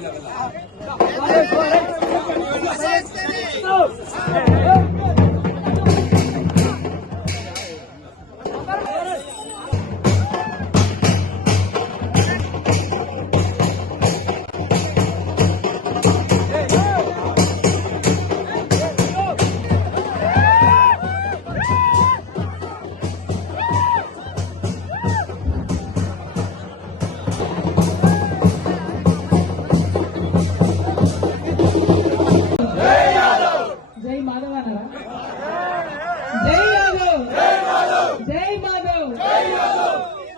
Thank you. Yadav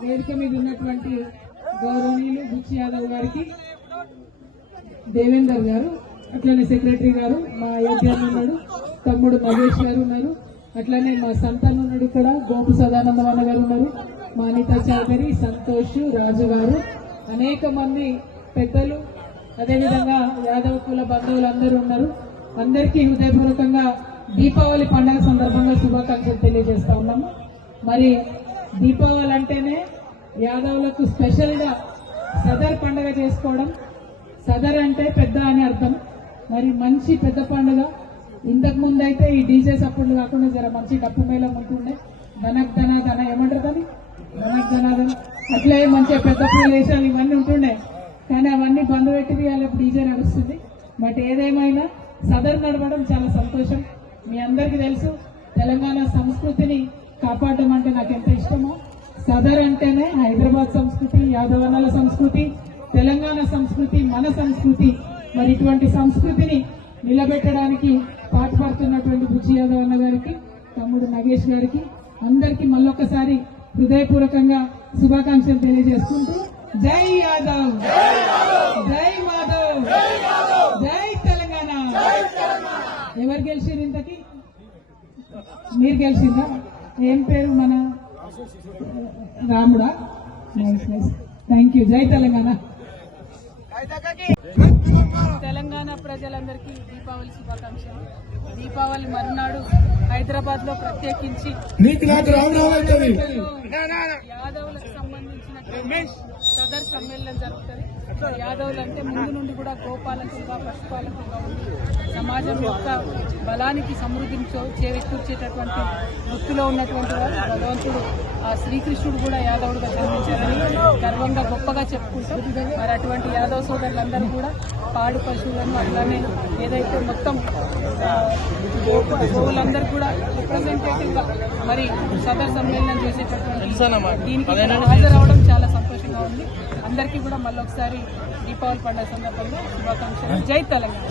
వేదిక మీద ఉన్నటువంటి గౌరవనీయులు బుచ్చి యాదవ్ గారికి దేవేందర్ గారు అట్లనే సెక్రటరీ గారు మా అయోధ్య ఉన్నాడు తమ్ముడు మహేష్ గారు ఉన్నారు అట్లనే మా సంతాన్ ఉన్నాడు ఇక్కడ గోపు సదానందం అన్న గారు ఉన్నారు మా అనిత చౌదరి సంతోష్ రాజు గారు అనేక మంది పెద్దలు అదేవిధంగా యాదవ కుల బంధువులు అందరూ ఉన్నారు. అందరికీ హృదయపూర్వకంగా దీపావళి పండుగ సందర్భంగా శుభాకాంక్షలు తెలియజేస్తాం మరి దీపావళి అంటేనే యాదవులకు స్పెషల్గా సదర్ పండగ చేసుకోవడం. సదర్ అంటే పెద్ద అని అర్థం. మరి మంచి పెద్ద పండుగ. ఇంతకు ముందు అయితే ఈ డీజే సప్పుడు కాకుండా జర మంచి డప్పు మేళం ఉంటుండే. ధనక్ ధన ధన ఏమంటారు దాన్ని? ధనక్ ధనాధన అట్లే మంచిగా పెద్ద ప్రదేశాలు ఇవన్నీ ఉంటుండే. కానీ అవన్నీ బంద్ పెట్టి వాళ్ళ డీజే నడుస్తుంది. బట్ ఏదేమైనా సదర్ నడవడం చాలా సంతోషం. మీ అందరికీ తెలుసు తెలంగాణ సంస్కృతిని కాపాడడం అంటే నాకు ఎంత ఇష్టమో? సదర్ అంటేనే హైదరాబాద్ సంస్కృతి యాదవనాల సంస్కృతి తెలంగాణ సంస్కృతి మన సంస్కృతి. మరి ఇటువంటి సంస్కృతిని నిలబెట్టడానికి పాటుపడుతున్నటువంటి బుజ్జి యాదవ్ అన్న గారికి తమ్ముడు నగేష్ గారికి అందరికీ మళ్ళొక్కసారి హృదయపూర్వకంగా శుభాకాంక్షలు తెలియజేసుకుంటూ జై యాదవ్! జై మాధవ్! జై తెలంగాణ! ఎవరు గెలిచారు ఇంతకి? మీరు గెలిచిందా ఏం పేరు మన? రాముడా? థ్యాంక్ యూ జై తెలంగాణ. తెలంగాణ ప్రజలందరికీ దీపావళి శుభాకాంక్షలు. దీపావళి మరునాడు హైదరాబాద్లో ప్రత్యేకించి నీకు నాకు రావడం అవుతుంది యాదవులకు సంబంధించిన సదర్ సమ్మేళనం జరుగుతుంది యాదవులు అంటే ముందు నుండి కూడా గోపాలకులుగా పశుపాలకులుగా ఉండి సమాజం యొక్క బలానికి సమృద్ధిని చేకూర్చేటటువంటి వృత్తిలో ఉన్నటువంటి వారు భగవంతుడు. శ్రీకృష్ణుడు కూడా యాదవుడుగా జన్మించారని గర్వంగా గొప్పగా చెప్పుకుంటాం మరి అటువంటి యాదవ సోదరులందరూ కూడా పాడి పశువులను అట్లానే ఏదైతే మొత్తం గోవులందరూ కూడా రిప్రజెంటేటివ్గా మరి సదర్ సమ్మేళనం చేసేటటువంటి దీనికి హాజరవడం చాలా సంతోషంగా ఉంది. అందరికీ కూడా మళ్ళొకసారి దీపావళి పండుగ సందర్భంగా శుభాకాంక్షలు. జై తెలంగాణ.